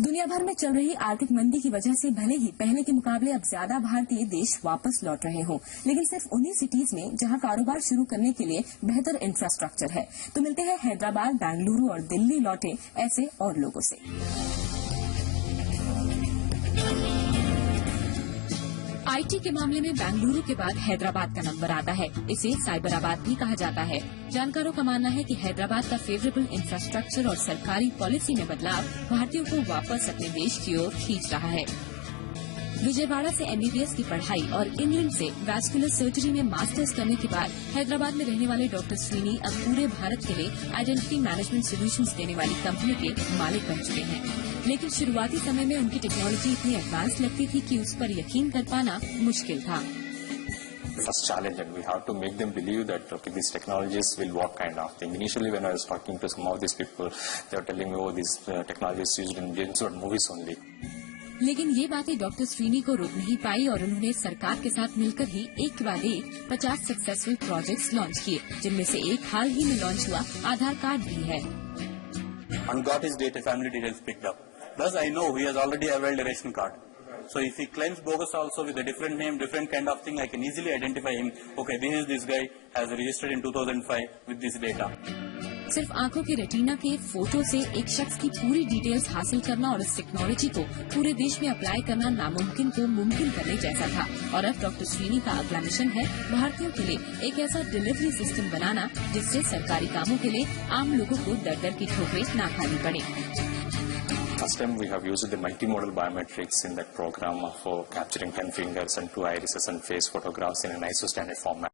दुनिया भर में चल रही आर्थिक मंदी की वजह से भले ही पहले के मुकाबले अब ज्यादा भारतीय देश वापस लौट रहे हों, लेकिन सिर्फ उन्हीं सिटीज में जहां कारोबार शुरू करने के लिए बेहतर इंफ्रास्ट्रक्चर है। तो मिलते हैं हैदराबाद, बेंगलुरु और दिल्ली लौटे ऐसे और लोगों से। आईटी के मामले में बेंगलुरु के बाद हैदराबाद का नंबर आता है। इसे साइबराबाद भी कहा जाता है। जानकारों का मानना है कि हैदराबाद का फेवरेबल इंफ्रास्ट्रक्चर और सरकारी पॉलिसी में बदलाव भारतीयों को वापस अपने देश की ओर खींच रहा है। विजयवाड़ा से एमबीबीएस की पढ़ाई और इंग्लैंड से वैस्कुलर सर्जरी में मास्टर्स करने के बाद हैदराबाद में रहने वाले डॉक्टर श्रीनी अब पूरे भारत के लिए आइडेंटिटी मैनेजमेंट सॉल्यूशंस देने वाली कंपनी के मालिक बन चुके हैं। लेकिन शुरुआती समय में उनकी टेक्नोलॉजी इतनी एडवांस लगती थी कि उस पर यकीन कर पाना मुश्किल था। First challenge, and we have to make them believe that okay, these technologies will work, kind of thing. Initially, when I was talking to some of these people, they were telling me, "Oh, these technologies used in James Bond movies only." लेकिन ये बातें doctor Srini को रोक नहीं पाई और उन्होंने सरकार के साथ मिलकर ही एक के बाद एक 50 सक्सेसफुल प्रोजेक्ट्स लॉन्च किए, जिनमें से एक हाल ही में लॉन्च हुआ आधार कार्ड भी है। And got his data, family details picked up. Thus, I know he has already availed a ration card. So if he claims bogus also with a different name, different kind of thing, I can easily identify him. Okay, this guy has registered in 2005 with this data. सिर्फ आंखों के retina के photo से एक शख्स की पूरी details हासिल करना और इस टेक्नोलॉजी को पूरे देश में अप्लाई करना नामुमकिन को मुमकिन करने जैसा था। और अब डॉक्टर श्रीनी का अगला मिशन है भारतीयों के लिए एक ऐसा डिलीवरी सिस्टम बनाना जिससे सरकारी कामों के लिए आम लोगों को दर दर की ठोकरें ना खानी पड़े। First time we have used the multimodal biometrics in that program for capturing 10 fingers and 2 irises and face photographs in an ISO standard format.